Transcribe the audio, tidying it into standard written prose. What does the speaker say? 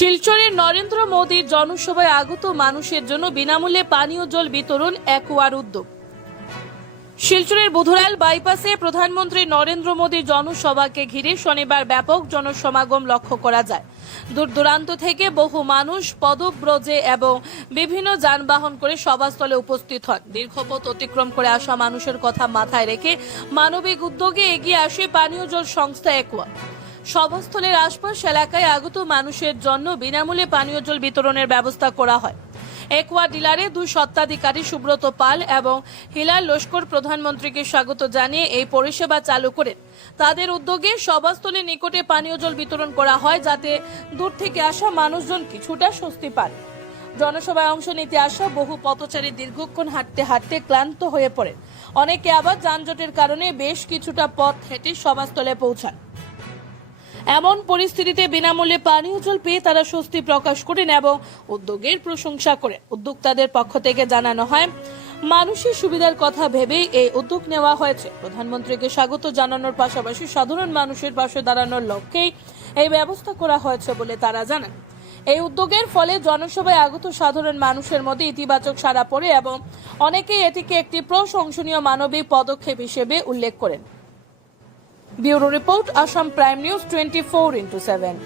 শিলচরে নরেন্দ্র মোদীর জনসভায় আগত মানুষের জন্য বিনামূল্যে পানীয় জল বিতরণ একোয়ার উদ্যোগ। শিলচরের বুধরাইল বাইপাসে প্রধানমন্ত্রী নরেন্দ্র মোদীর জনসভাকে ঘিরে শনিবার ব্যাপক জনসমাগম লক্ষ্য করা যায়। দূর দূরান্ত থেকে বহু মানুষ পদব্রজে এবং বিভিন্ন যানবাহন করে সভাস্থলে উপস্থিত হন। দীর্ঘ পথ অতিক্রম করে আসা মানুষের কথা মাথায় রেখে মানবিক উদ্যোগে এগিয়ে আসে পানীয় জল সংস্থা একোয়া। সভাস্থলের আশপাশ এলাকায় আগত মানুষের জন্য বিনামূল্যে পানীয় জল বিতরণের ব্যবস্থা করা হয়। একোয়া ডিলারে দুই স্বত্বাধিকারী সুব্রত পাল এবং হিলাল লস্কর প্রধানমন্ত্রীকে স্বাগত জানিয়ে এই পরিষেবা চালু করেন। তাদের উদ্যোগে সভাস্থলের নিকটে পানীয় জল বিতরণ করা হয়, যাতে দূর থেকে আসা মানুষজন কিছুটা স্বস্তি পান। জনসভায় অংশ নিতে আসা বহু পথচারী দীর্ঘক্ষণ হাঁটতে হাঁটতে ক্লান্ত হয়ে পড়েন। অনেকে আবার যানজটের কারণে বেশ কিছুটা পথ হেঁটে সভাস্থলে পৌঁছান। এমন পরিস্থিতিতে বিনামূল্যে পানীয় জল পেয়ে তারা স্বস্তি প্রকাশ করেন এবং উদ্যোগের প্রশংসা করে। উদ্যোক্তাদের পক্ষ থেকে জানানো হয়, মানুষের সুবিধার কথা ভেবেই এই উদ্যোগ নেওয়া হয়েছে। প্রধানমন্ত্রীকে স্বাগত জানানোর পাশাপাশি সাধারণ মানুষের পাশে দাঁড়ানোর লক্ষ্যেই এই ব্যবস্থা করা হয়েছে বলে তারা জানান। এই উদ্যোগের ফলে জনসভায় আগত সাধারণ মানুষের মধ্যে ইতিবাচক সাড়া পড়ে এবং অনেকেই এটিকে একটি প্রশংসনীয় মানবিক পদক্ষেপ হিসেবে উল্লেখ করেন। Bureau report, Assam prime news 24x7।